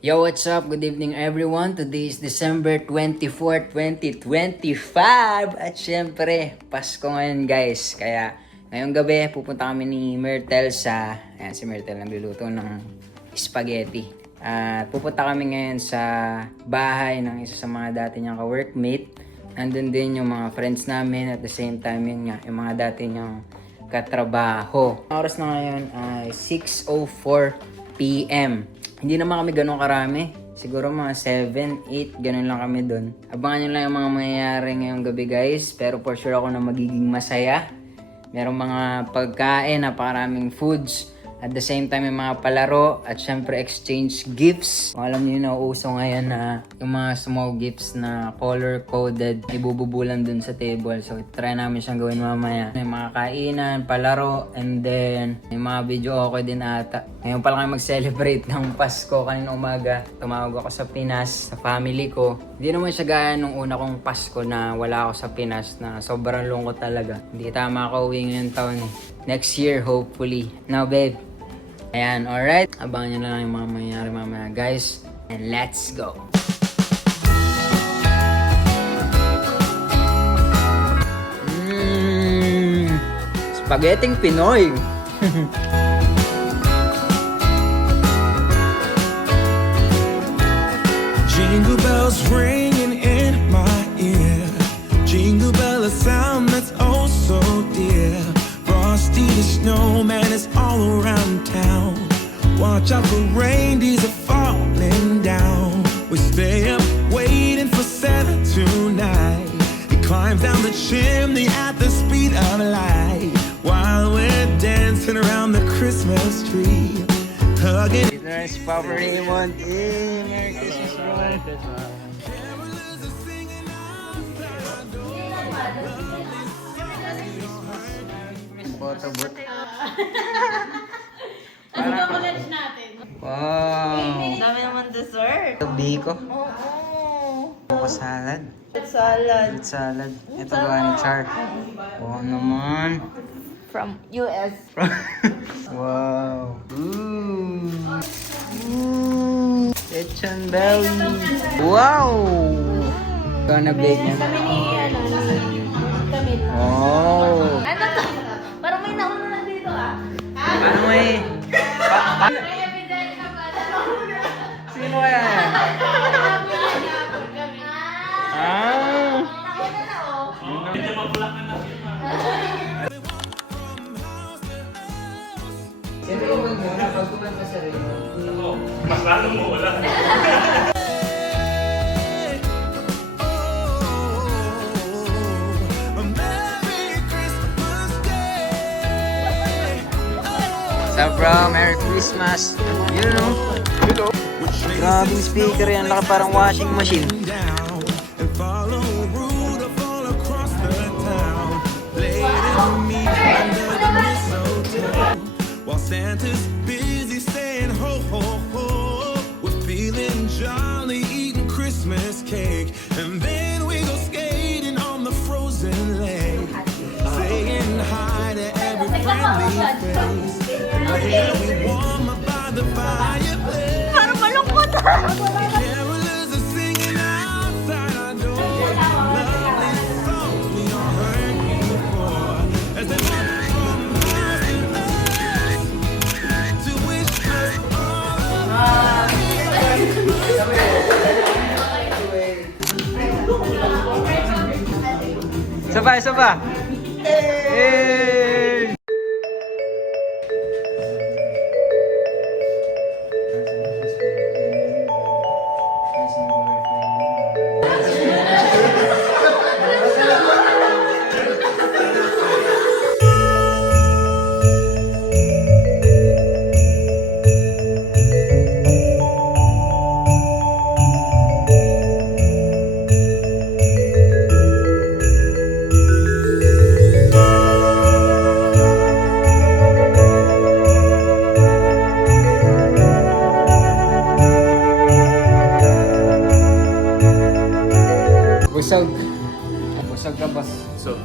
Yo, what's up? Good evening everyone. Today is December 24, 2025. At syempre, Pasko ngayon guys. Kaya ngayong gabi pupunta kami ni Myrtle sa... Ayan, si Myrtle nagluluto ng spaghetti. At pupunta kami ngayon sa bahay ng isa sa mga dati niyang ka-workmate. Nandun din yung mga friends namin. At the same time yun nga, yung mga dati niyang katrabaho. Ang oras na ngayon ay 6:04 PM. Hindi naman kami ganun karami. Siguro mga 7, 8, ganun lang kami doon. Abangan nyo lang yung mga mangyayari ngayong gabi guys. Pero for sure ako na magiging masaya. Merong mga pagkain, napakaraming foods. At the same time, yung mga palaro. At syempre, exchange gifts. Kung alam nyo, nauuso ngayon na yung mga small gifts na color-coded. Ibububulan dun sa table. So, try namin siyang gawin mamaya. May mga kainan, palaro, and then may mga video okay din ata. Ngayon pala kayo mag-celebrate ng Pasko. Kanina umaga, tumawag ako sa Pinas, sa family ko. Hindi naman siya gaya nung una kong Pasko na wala ako sa Pinas na sobrang lungkot talaga. Hindi tama ako uwi ngayong taon eh. Next year, hopefully. Now, babe. Ayan, alright. Abangan nyo lang yung mga mangyayari mamaya, guys. And let's go! Spaghetting Pinoy! Jingle bells ringing in my ear. Jingle bell, a sound that's oh so dear. Frosty the snowman is all around town. Watch out for reindeers are falling down. We stay up waiting for Santa tonight. He climbs down the chimney at the speed of light, while we're dancing around the Christmas tree, hugging. There's Papa Raymond. Hey, Merry Christmas, bro. Photobooth. Ano ba college natin? Wow. Dami naman dessert. Biko. Oo. Buko salad. Salad. Fruit salad. Ito gawa ni Char. Wow naman. From US. Wow. Ooh. Lechon belly. Wow. Ikaw na bake niya. Kami ni Camille. Oh. Ano to? Parang may nauna na dito ah. Ano may... May evidence ka ba? Sino kaya yan? Ah. Nauna na oh. Sino yung magmuna? Pag kumanta sa rin. Mas lalo mo wala. What's up bro? Merry Christmas! You know? Grabing speaker yan. Laki parang washing machine. down and follow Rudolph all across the town. Lady to meet under the mistletoe, while Santa's busy saying ho ho ho. We're feeling jolly, eating Christmas cake, and then we go skating on the frozen lake, saying hi to every friendly face. And later we warm up by the fireplace. Parang malungkot ah. Carolers are singing outside our door. Lovely songs we all heard before, as they walk from house to house to wish us all. Isa pa! Hey! Busog. Busog ka, boss. Busog.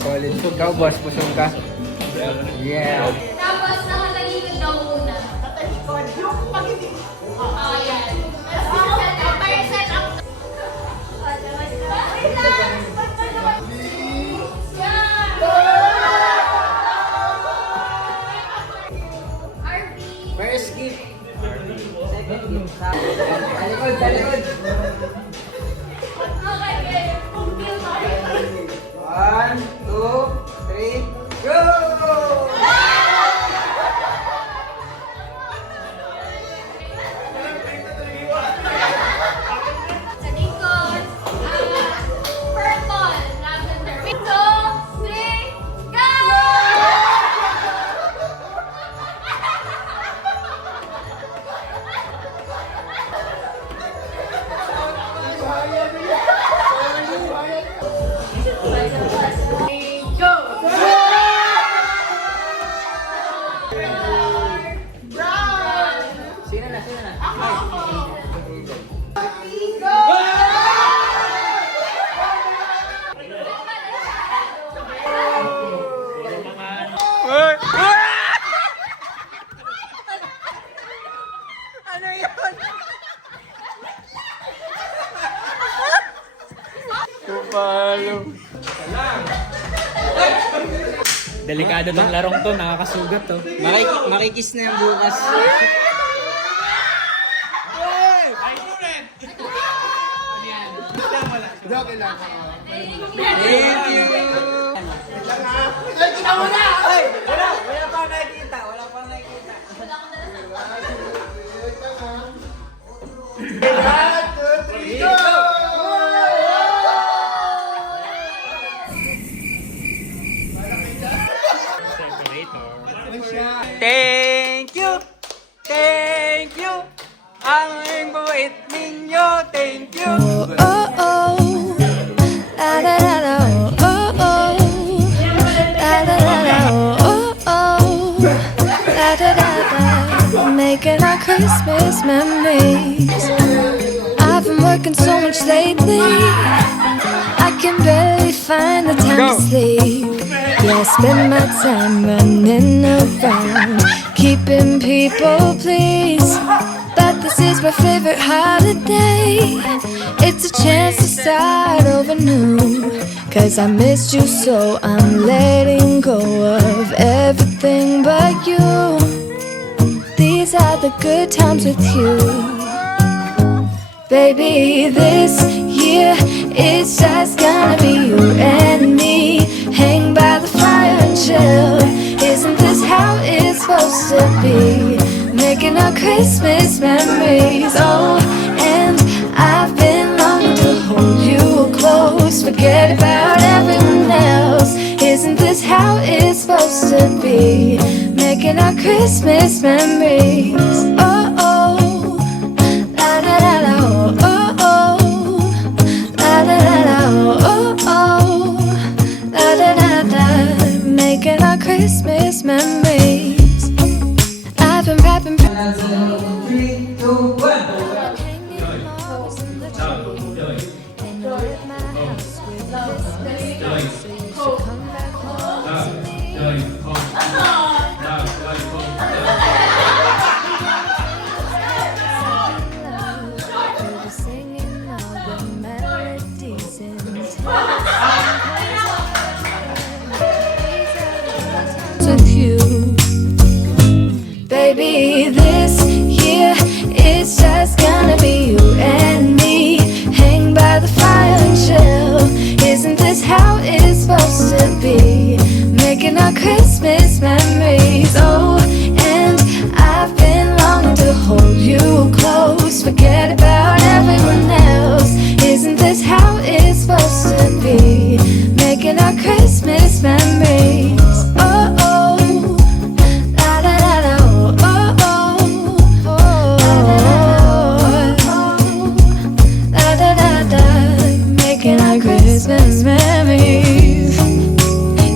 Solid. Ikaw, boss, busog ka. Yeah. Tapos nakatalingin daw muna. Natalikod. Yung pag-ibig. gift. Second gift. Talikod, talikod. Okay, pumpkin tayo. 1, 2, 3, go! Sa likod. Purple. Lavender. 2, 3, go! Sino na? Sino na? Ano yun? Kupalo. Delikado tong larong to, nakakasugat to. Makikis na yung bukas. Thank you! Wala pang nakikita. Wala pang nakikita. Thank you! Thank you! Ang buit ninyo, thank you! Oh oh, la la la la, oh oh, la la la la, oh oh, la da da da, making our Christmas memories. I've been working so much lately, I can barely find the time to sleep. Yeah, I spend my time running around, keeping people pleased. But this is my favorite holiday. It's a chance to start over new. Cause I missed you, so I'm letting go of everything but you. These are the good times with you. Baby, this year it's just gonna be you and me. Hang by the fire and chill. Isn't this how it's supposed to be? Making our Christmas memories. Oh, and I've been longing to hold you close. Forget about everyone else. Isn't this how it's supposed to be? Making our Christmas memories. Oh, oh, la la la la, oh, oh, la la la la, oh, oh, la da da da. Making our Christmas memories. I've been rapping. 3, 2, 1. With you, baby, this year it's just gonna be you and me. Hang by the fire and chill. Isn't this how it's supposed to be? Making our Christmas memories. Oh, and I've been longing to hold you close. Forget about everyone else. Isn't this how it's supposed to be? Making our Christmas memories. Oh, oh, la la la la, oh, oh, oh, la da da da, making our Christmas memories.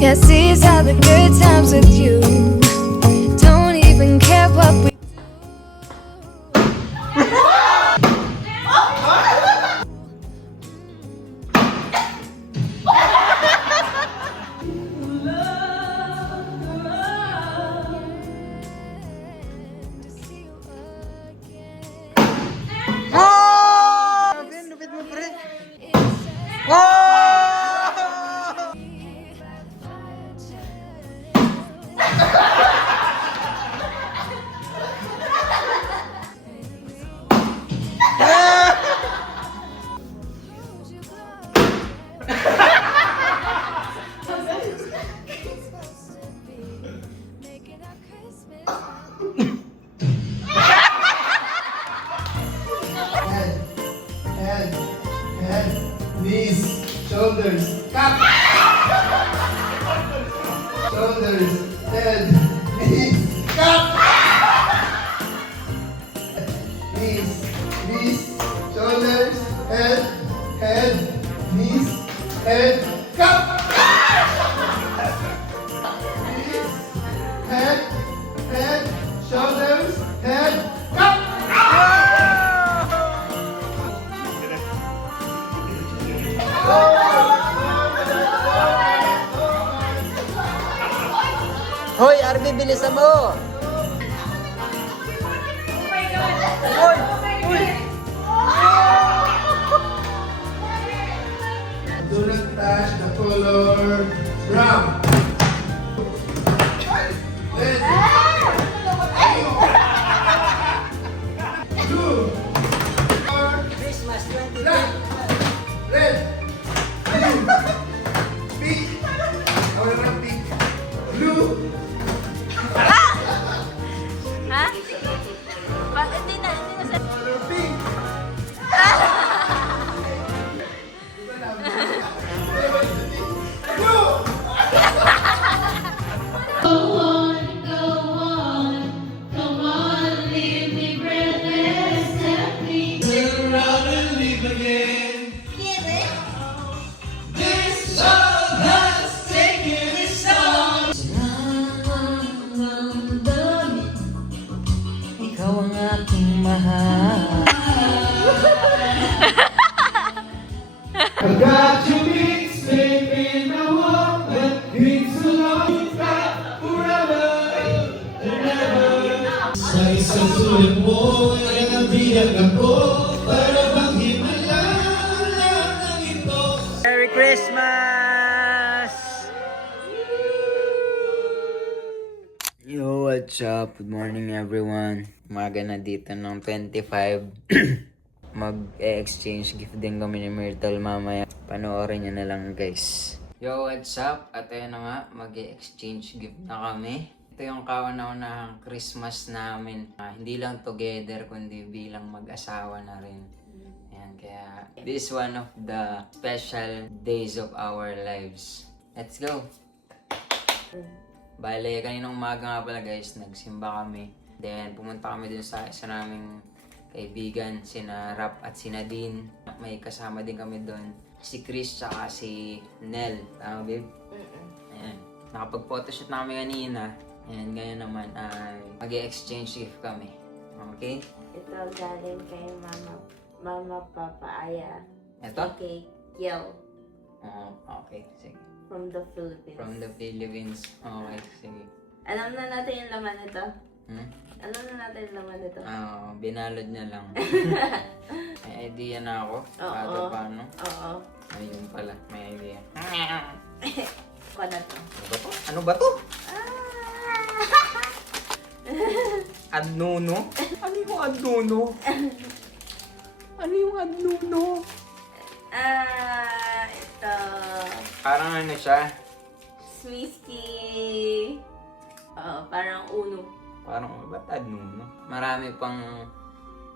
Yes, these are the good times with you. Don't shoulders, cup. Shoulders, head, knees, cup. Knees, shoulders, head, knees, head, cup. Knees, head, shoulders, head, cup. Hoy, Arby, bilisan mo! Do not touch the color brown. Red. Blue. Christmas Black. Red. Blue. Pink. Wala na pink. Blue. Ha? Bakit hindi na sa... Color pink. Blue. Ikaw ang aking mahal. I got you mixed, baby, in the walk that beats along forever and ever. Sa isang sulit mo, ay nabiyag ako, para bang himala lang ng ito. Merry Christmas! Yo, what's up? Good morning everyone. Umaga na dito ng 25. Mag-exchange gift din kami ni Myrtle mamaya. Panoorin nyo na lang guys. Yo, what's up? At ayun na nga, mag-exchange gift na kami. Ito yung kauna-unahang Christmas namin. Hindi lang together, kundi bilang mag-asawa na rin. Ayan, kaya this is one of the special days of our lives. Let's go! Bale, kaninang umaga nga pala guys, nagsimba kami. Then, pumunta kami dun sa isa naming kaibigan, sina Rap at sina Dean. May kasama din kami dun. Si Chris tsaka si Nel. Tama, babe? Ayan. Nakapag-photoshoot na kami kanina. Ayan, ngayon naman ay mag-exchange gift kami. Okay? Ito galing kay Mama Papa Aya. Ito? Kay Kiel Oo, okay. Sige. from the Philippines. From the Philippines. Okay, sige. Alam na natin yung laman nito. Alam na natin yung laman nito. Binalod niya lang. May idea na ako. Oo. Paano? Oo. Ayun pala, may idea. Ako na to. Ano ba to? Ah! Adnuno? Ano yung adnuno? Ano yung adnuno? Ito. Parang ano siya? Swisky. Parang uno. Parang ba't adnuno? Marami pang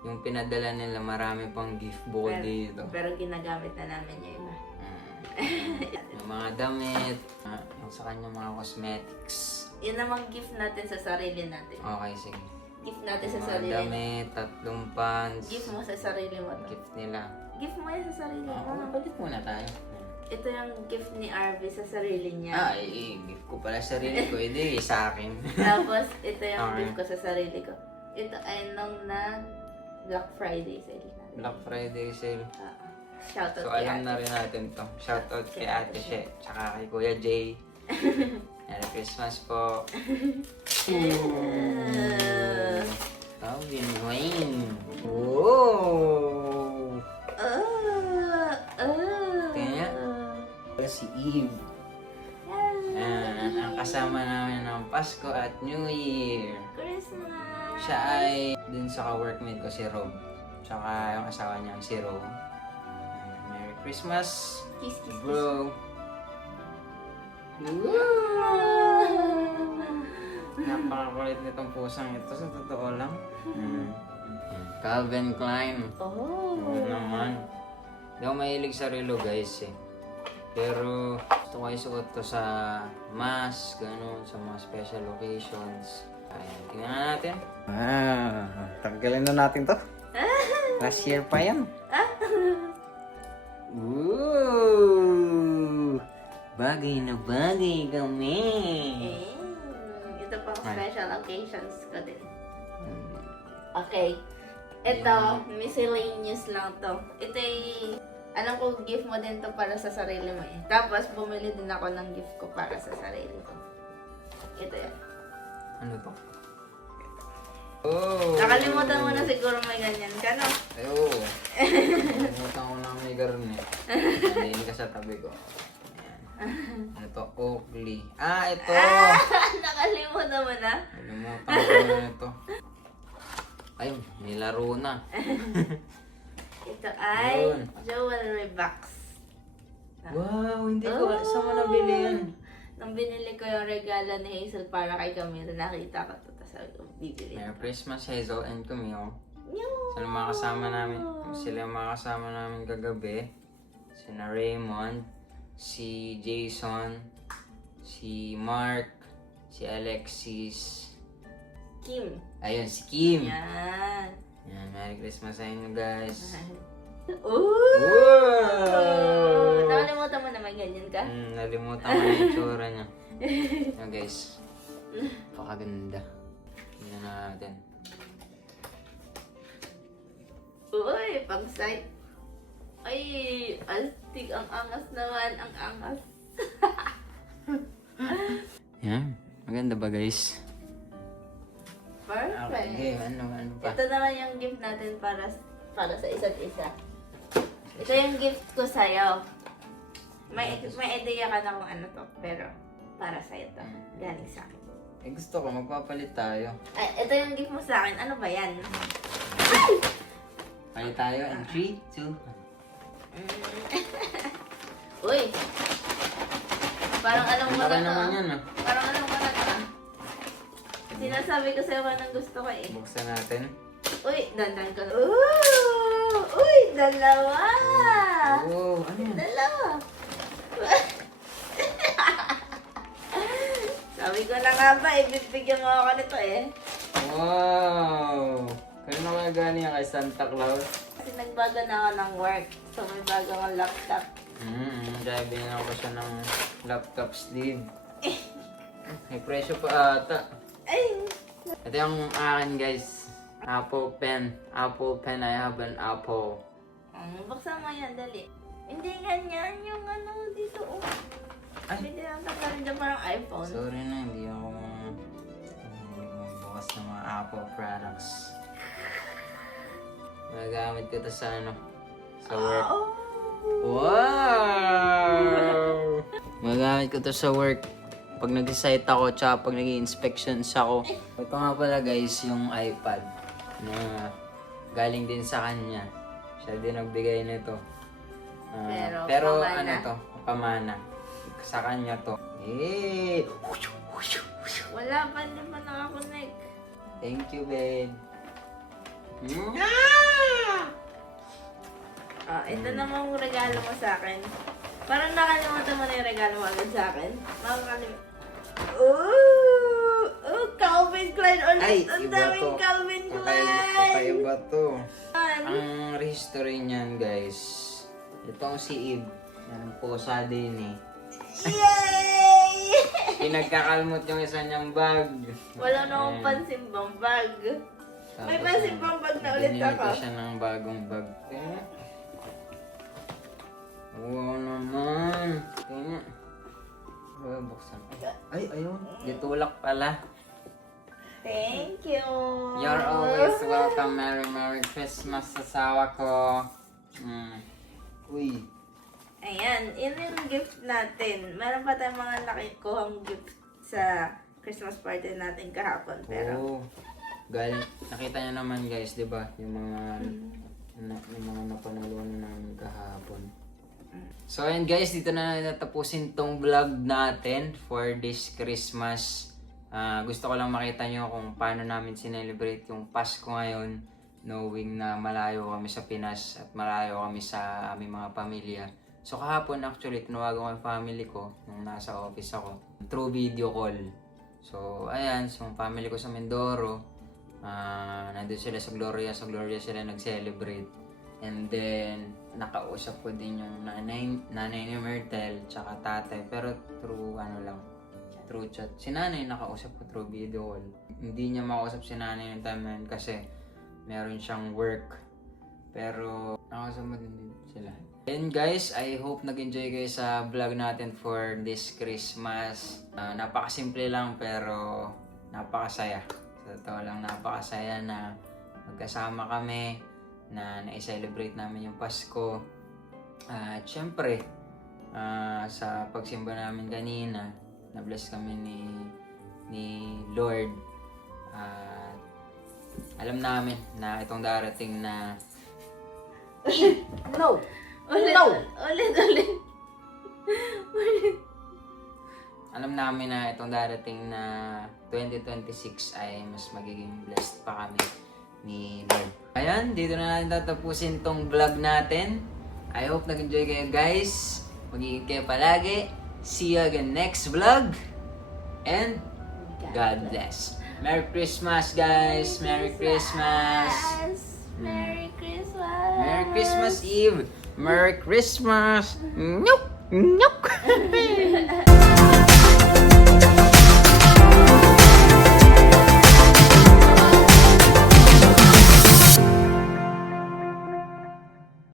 yung pinadala nila, marami pang gift bukod dito. Pero ginagamit na namin yung iba. Yung mga damit, yung sa kanya mga cosmetics. Yun namang gift natin sa sarili natin. Okay, sige. Gift natin sa Mga sarili. damit, 3 pants. Gift mo sa sarili mo to. Gift nila. Gift mo yan sa sarili mo. Balik muna tayo. Ito yung gift ni Arby sa sarili niya. Gift ko pala sarili ko, hindi sa akin. Tapos, ito yung Okay. gift ko sa sarili ko. Ito ay nung na Black Friday sale natin. Black Friday sale. Shoutout So, kay alam na Ate. rin natin to. Shoutout kay Ate She, tsaka kay Kuya Jay. Merry Christmas po. Calvin Wayne. Whoa! Kaya, si Eve. Ang kasama namin ng Pasko at New Year. Christmas! Siya ay dun sa ka-workmate ko si Rob. Tsaka yung asawa niya si Rob. Merry Christmas, Kiss, kiss, kiss. bro. Napakakulit nitong pusang ito sa totoo lang. Calvin Klein. Oh! Oo naman. Hindi ako mahilig sa relo guys eh. Pero gusto ko isuot to sa mass, ganun, sa mga special occasions. Ayan, tingnan na natin. Tanggalin na natin to. Last year pa yan. Ooh! Bagay na bagay kami. Ito pang special occasions ko din. Okay. Ito, miscellaneous lang to. Ito alam ko gift mo din to para sa sarili mo eh. Tapos bumili din ako ng gift ko para sa sarili ko. Ito yan. Ano to? Oh! Nakalimutan mo na siguro may ganyan ka, no? Ay, oo. Nakalimutan ko na may garnet. Nandiyan ka sa tabi ko. Ayan. Ano to? Oakley. Ito! Nakalimutan mo na? Nakalimutan ko na ito. Ay, may laro na. Ito ay Yun. jewelry box. Wow, hindi ko. Saan mo nabili yan? Nung binili ko yung regalo ni Hazel para kay Camille, nakita ko ito. Tapos sabi ko, bibili. Merry Christmas, Hazel and Camille. Yung... Sila mga kasama namin. Sila yung mga kasama namin kagabi. Sina Raymond, si Jason, si Mark, si Alexis. Kim. Ayun, si Kim. Yan. Yan, Merry Christmas sa inyo, guys. Ooh! Wow! Nakalimutan mo na may ganyan ka? Nalimutan ko na yung tsura niya. Yan, guys. Pakaganda. Tingnan natin. Uy, pang site. Ay, astig. Ang angas naman. Ang angas. Yan. Maganda ba, guys? Perfect. Okay, ano pa? Ito naman yung gift natin para sa isa't isa. Ito yung gift ko sa'yo. May idea ka na kung ano to, pero para sa'yo to. Galing sa akin. Gusto ko, magpapalit tayo. Ay, ito yung gift mo sa akin. Ano ba yan? Palit tayo in 3, 2. Uy! Parang alam mo Baka na to. naman yan, ah. Parang alam mo na to. Sinasabi ko sa'yo anong gusto ko eh. Buksan natin. Uy, dandan ko. Ooh! Uy, dalawa! Oh, ano yan? Dalawa! Sabi ko na nga ba, ibibigyan mo ako nito eh. Wow! Kanina kaya galing yan kay Santa Claus? Kasi nagbago na ako ng work. So may bago akong laptop. Kaya binigyan ko siya ng laptop sleeve. May presyo pa ata. Ay! Ito yung akin, guys. Apple pen. Apple pen. I have an apple. Buksan mo yan, dali. Hindi ganyan yung ano dito. Oh. Ay! Hindi lang rin dyan parang iPhone. Sorry na, hindi ako magbukas ng mga Apple products. Magagamit ko ito sa ano, sa work. Oh! Wow! Magagamit ko ito sa work. Pag nag-site ako, tsaka pag nag-inspections ako. Ito nga pala, guys, yung iPad na galing din sa kanya. Siya din nagbigay nito. Pero pamana. ano to? Pamana. Sa kanya to. Eh! Wala pa, hindi pa nakakonect. Thank you, babe. Ito namang regalo mo sa akin. Parang nakalimutan mo na yung regalo mo agad sa akin. Makakalimutan. Ooh! Calvin Klein ulit! Ang daming Calvin Klein! Kakaiba to. Ang history niyan, guys. Itong si Eve. Meron po sa din eh. Yay! Pinagkakalmot yung isa niyang bag. Wala na akong pansimbang bag. May pansimbang bag na ulit binili ako. ko siya ng bagong bag. Tingnan. Wow naman. Tingnan. Buksan. Ay, ayun. Ditulak pala. Thank you! You're always welcome. Merry Christmas, asawa ko. Uy. Ayan, yun yung gift natin. Meron pa tayong mga nakikuhang gift sa Christmas party natin kahapon. Pero, Galing, nakita niyo naman, guys, di ba? Yung mga napanalunan namin kahapon. So ayun, guys, dito na natapusin tong vlog natin for this Christmas. Gusto ko lang makita nyo kung paano namin sinelebrate yung Pasko ngayon, knowing na malayo kami sa Pinas at malayo kami sa aming mga pamilya. So kahapon actually, tinawagan ko yung family ko nung nasa office ako through video call. So ayan, so yung family ko sa Mindoro, nandun sila sa Gloria sila nag-celebrate. And then, nakausap ko din yung nanay ni Myrtle, tsaka tatay, pero through through chat. Si nanay nakausap ko through video call. Hindi niya makausap si nanay ng time na yun kasi meron siyang work. Pero nakausap mo din sila. And guys, I hope nag-enjoy kayo sa vlog natin for this Christmas. Napakasimple lang pero napakasaya. Sa totoo lang, napakasaya na magkasama kami, na na-celebrate namin yung Pasko. At syempre, sa pagsimba namin kanina, na-bless kami ni Lord. Alam namin na itong darating na Ulit. alam namin na itong darating na 2026 ay mas magiging blessed pa kami ni Lord. Ayan, dito na natin tatapusin tong vlog natin. I hope nag-enjoy kayo guys. Mag-iingat kayo palagi. See you again next vlog. And God bless. Merry Christmas guys. Merry Christmas. Merry Christmas. Merry Christmas Eve. Merry Christmas. Nope. Nope.